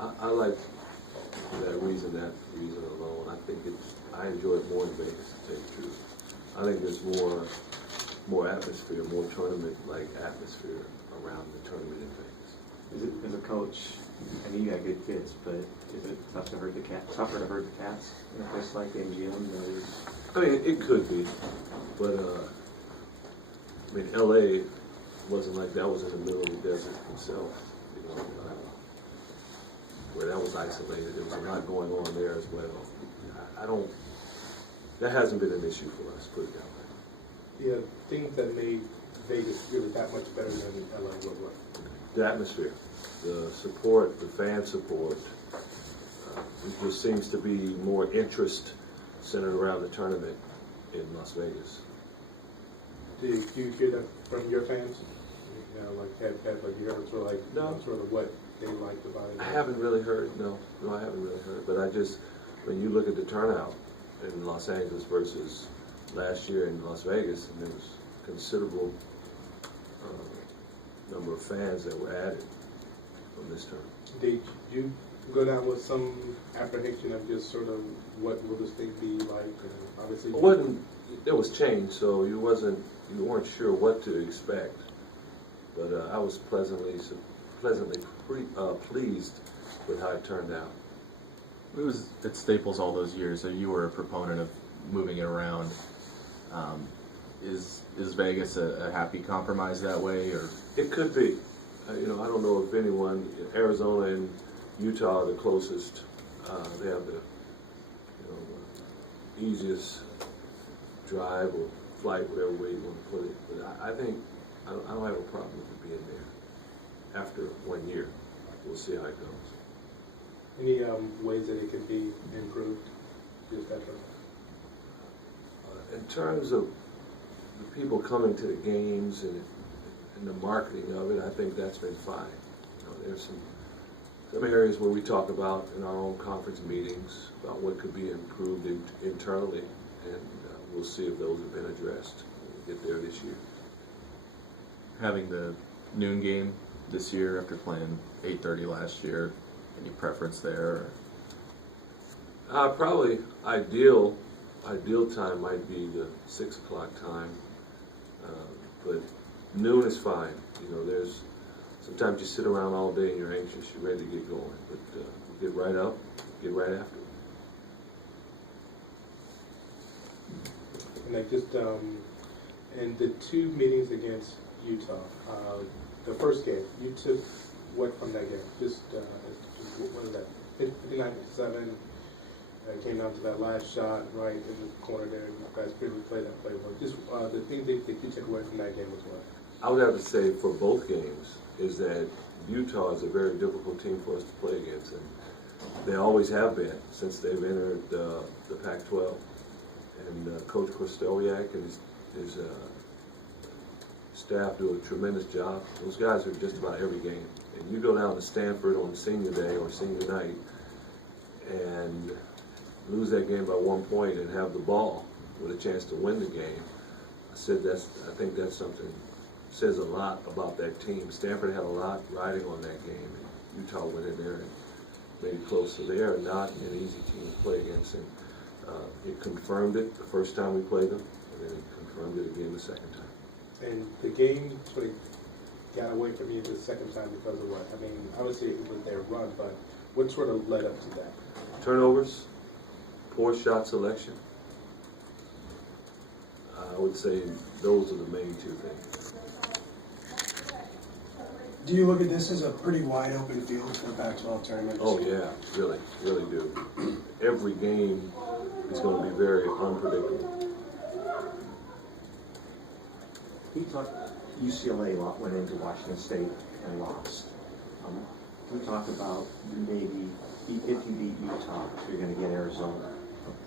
I like that reason alone. I enjoy it more in Vegas, to tell you the truth. I think there's more atmosphere, more tournament-like atmosphere around the tournament in Vegas. Is it, as a coach, I mean, you got good kids, but is it tougher to herd the cats in a place like MGM? I mean, it could be, but I mean, LA wasn't like that. Was in the middle of the desert itself, you know, where that was isolated. There was a lot going on there as well. That hasn't been an issue for us, put it that way. Yeah, things that made Vegas really that much better than LA was what? The atmosphere, the support, the fan support. There seems to be more interest centered around the tournament in Las Vegas. Do you hear that from your fans? You know, like you heard sort of like no. Sort of what they liked about it? I haven't really heard. No, I haven't really heard. But when you look at the turnout in Los Angeles versus last year in Las Vegas, and there was considerable number of fans that were added from this term. Did you go down with some apprehension of just sort of what will this thing be like? Obviously, there was change, so you weren't sure what to expect. But I was pleasantly pleased with how it turned out. It was at Staples all those years, so you were a proponent of moving it around. Is Vegas a happy compromise that way, or? It could be. I don't know if anyone. Arizona and Utah are the closest. They have the easiest drive or flight, whatever way you want to put it. But I think I don't have a problem with it being there. After 1 year, we'll see how it goes. Any ways that it could be improved? Just that in terms of the people coming to the games and the marketing of it, I think that's been fine. There's some areas where we talk about in our own conference meetings about what could be improved internally, and we'll see if those have been addressed when we get there this year. Having the noon game this year after playing 8:30 last year, any preference there? Probably ideal time might be the 6 o'clock time, but noon is fine. There's sometimes you sit around all day and you're anxious, you're ready to get going, but get right up, get right after it. And I just in the 2 meetings against Utah, the first game, you took what from that game? Just what is that? 59-7. It came down to that last shot right in the corner there. You guys really played that play well. Just the thing that you took away from that game was what? I would have to say for both games is that Utah is a very difficult team for us to play against, and they always have been since they've entered the Pac-12. And Coach Kostowiak and his staff do a tremendous job. Those guys are just about every game. And you go down to Stanford on senior day or senior night and lose that game by 1 point and have the ball with a chance to win the game. I think that's something says a lot about that team. Stanford had a lot riding on that game, and Utah went in there and made it close. So they are not an easy team to play against, and it confirmed it the first time we played them, and then it confirmed it again the second time. And the game sort of got away from you the second time because of what? I mean, obviously it was their run, but what sort of led up to that? Turnovers, poor shot selection. I would say those are the main 2 things. Do you look at this as a pretty wide open field for the Pac-12 tournament? Oh yeah, really do. Every game is going to be very unpredictable. He talked, UCLA went into Washington State and lost. We talked about maybe if you beat Utah, you're going to get Arizona.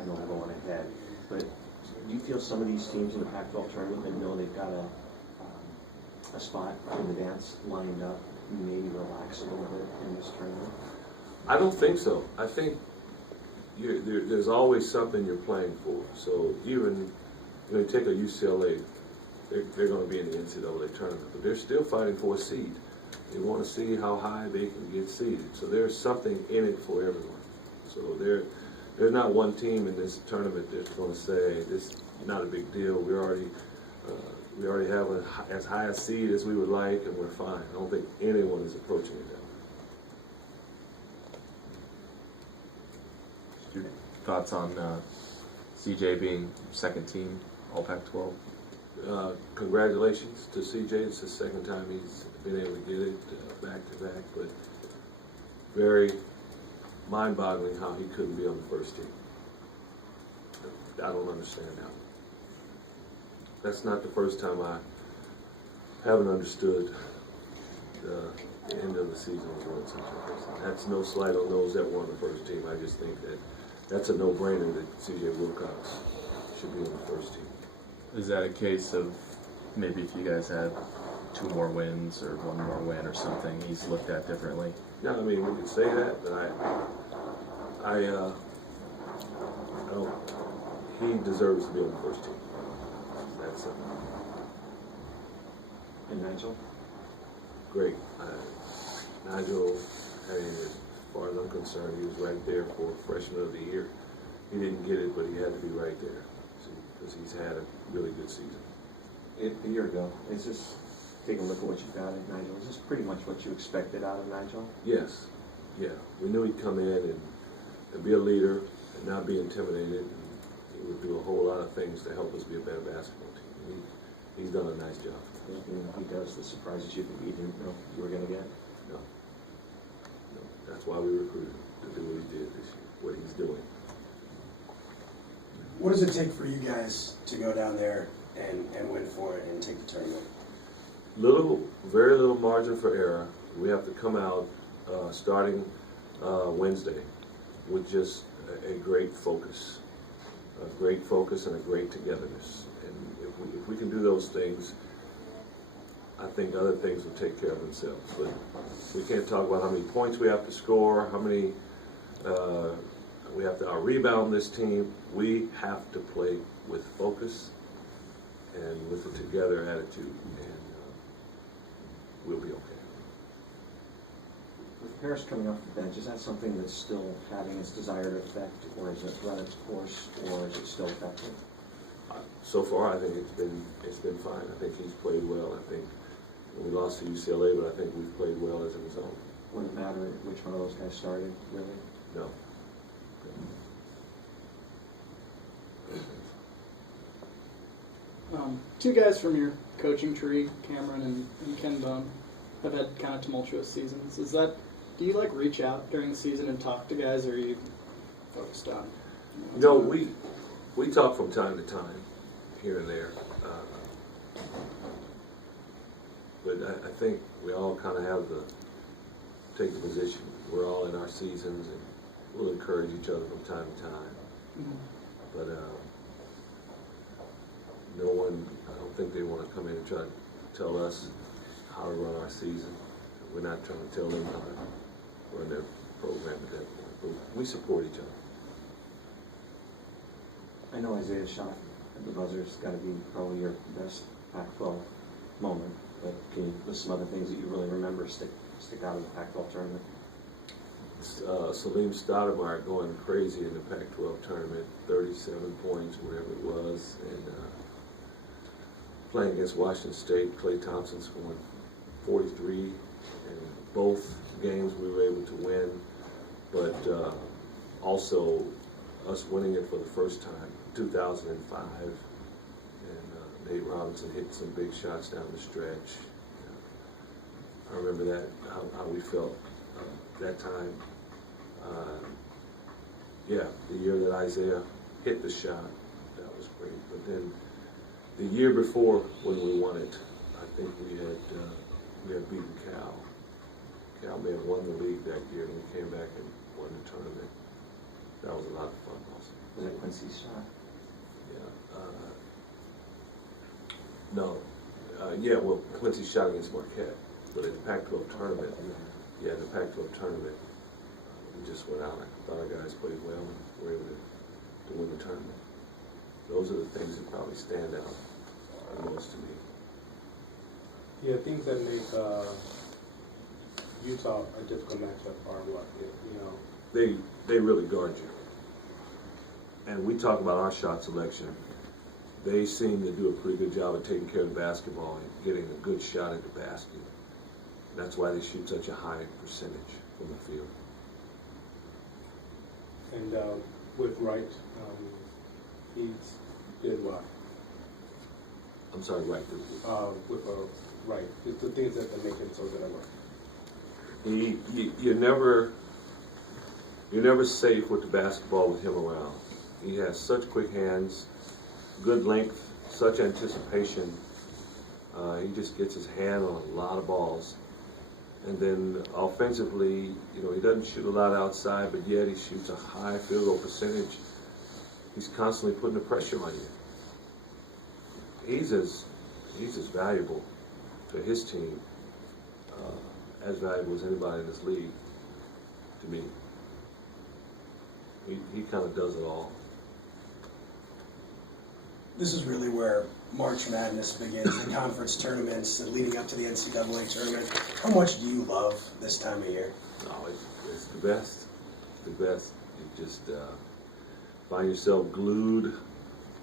I know we're going ahead, but do you feel some of these teams in the Pac-12 tournament know they've got a spot in the dance lined up, maybe relax a little bit in this tournament? I don't think so. I think there's always something you're playing for. So even when you take a UCLA, they're going to be in the NCAA tournament, but they're still fighting for a seed. They want to see how high they can get seeded. So there's something in it for everyone. So there's not one team in this tournament that's going to say this is not a big deal. We already have as high a seed as we would like, and we're fine. I don't think anyone is approaching it that way. Your thoughts on CJ being second team All Pac-12? Congratulations to CJ. It's the second time he's been able to get it back to back, but very mind-boggling how he couldn't be on the first team. I don't understand that. That's not the first time I haven't understood the end of the season was going such a person. That's no slight on those that were on the first team. I just think that that's a no-brainer that C.J. Wilcox should be on the first team. Is that a case of maybe if you guys had 2 more wins or 1 more win or something, he's looked at differently? Yeah, I mean, we could say that, but I don't. He deserves to be on the first team. That's it. And Nigel? Great. Nigel, I mean, as far as I'm concerned, he was right there for Freshman of the Year. He didn't get it, but he had to be right there because he's had a really good season. A year ago, is this, take a look at what you got at Nigel, is this pretty much what you expected out of Nigel? Yes. Yeah. We knew he'd come in and be a leader and not be intimidated. And he would do a whole lot of things to help us be a better basketball team. He's done a nice job. Anything he does that surprises you that you didn't know you were going to get? No. That's why we recruited him, to do what he did this year, what he's doing. What does it take for you guys to go down there and win for it and take the tournament? Very little margin for error. We have to come out starting Wednesday with just a great focus. A great focus and a great togetherness. And if we can do those things, I think other things will take care of themselves. But we can't talk about how many points we have to score, how many we have to out-rebound this team. We have to play with focus and with a together attitude, and we'll be okay. With Harris coming off the bench, is that something that's still having its desired effect, or is it run its course, or is it still effective? So far, I think it's been fine. I think he's played well. I think we lost to UCLA, but I think we've played well as a result. Would it matter which one of those guys started, really? No. Two guys from your coaching tree, Cameron and Ken Bone, have had kind of tumultuous seasons. Do you like reach out during the season and talk to guys, or are you focused on? No, we talk from time to time, here and there. But I think we all kind of have take the position. We're all in our seasons, and we'll encourage each other from time to time. Mm-hmm. But no one, I don't think they want to come in and try to tell us how to run our season. We're not trying to tell them how to run their program at that point. But we support each other. I know Isaiah's shot at the buzzer's got to be probably your best Pac-12 moment, but can you list some other things that you really remember stick out of the Pac-12 tournament? Salim Stoudemire going crazy in the Pac-12 tournament, 37 points, whatever it was, and playing against Washington State, Klay Thompson scoring 43, and both games we were able to win, but also us winning it for the first time, 2005, and Nate Robinson hit some big shots down the stretch. I remember that, how we felt that time. The year that Isaiah hit the shot, that was great. But then the year before, when we won it, I think we had beaten Cal. Cal may have won the league that year, and we came back and won the tournament. That was a lot of fun also. Was it Quincy's shot? Well, Quincy shot against Marquette, but in the Pac-12 tournament, in the Pac-12 tournament, we just went out. I thought our guys played well and were able to win the tournament. Those are the things that probably stand out the most to me. Yeah, things that make Utah a difficult matchup or what? You know, They really guard you. And we talk about our shot selection. They seem to do a pretty good job of taking care of the basketball and getting a good shot at the basket. That's why they shoot such a high percentage from the field. and with Wright, he's did what? I'm sorry, right. With Wright, it's the things that make him so good at work. You're never safe with the basketball with him around. He has such quick hands, good length, such anticipation. He just gets his hand on a lot of balls. And then offensively, he doesn't shoot a lot outside, but yet he shoots a high field goal percentage. He's constantly putting the pressure on you. He's as valuable to his team, as valuable as anybody in this league, to me. He kind of does it all. This is really where March Madness begins, the conference tournaments, and leading up to the NCAA tournament. How much do you love this time of year? No, it's the best. The best. You just find yourself glued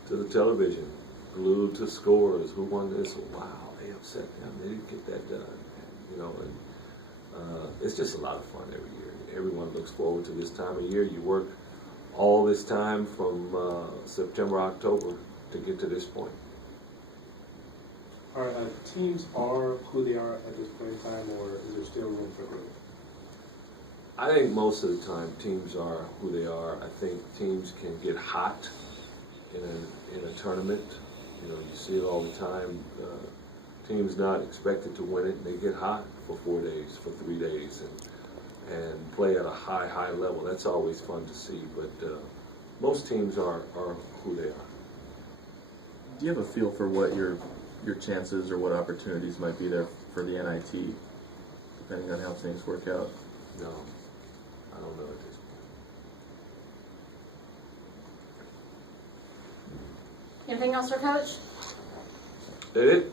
to the television, glued to scores. Who won this? Wow, they upset them. They didn't get that done. It's just a lot of fun every year. Everyone looks forward to this time of year. You work all this time from September, October to get to this point. Are teams are who they are at this point in time, or is there still room for growth? I think most of the time teams are who they are. I think teams can get hot in a tournament. You see it all the time. Teams not expected to win it, and they get hot for 4 days, for 3 days, and play at a high level. That's always fun to see. But most teams are who they are. Do you have a feel for what your chances or what opportunities might be there for the NIT, depending on how things work out? No, I don't know at this point. Anything else for Coach? That it?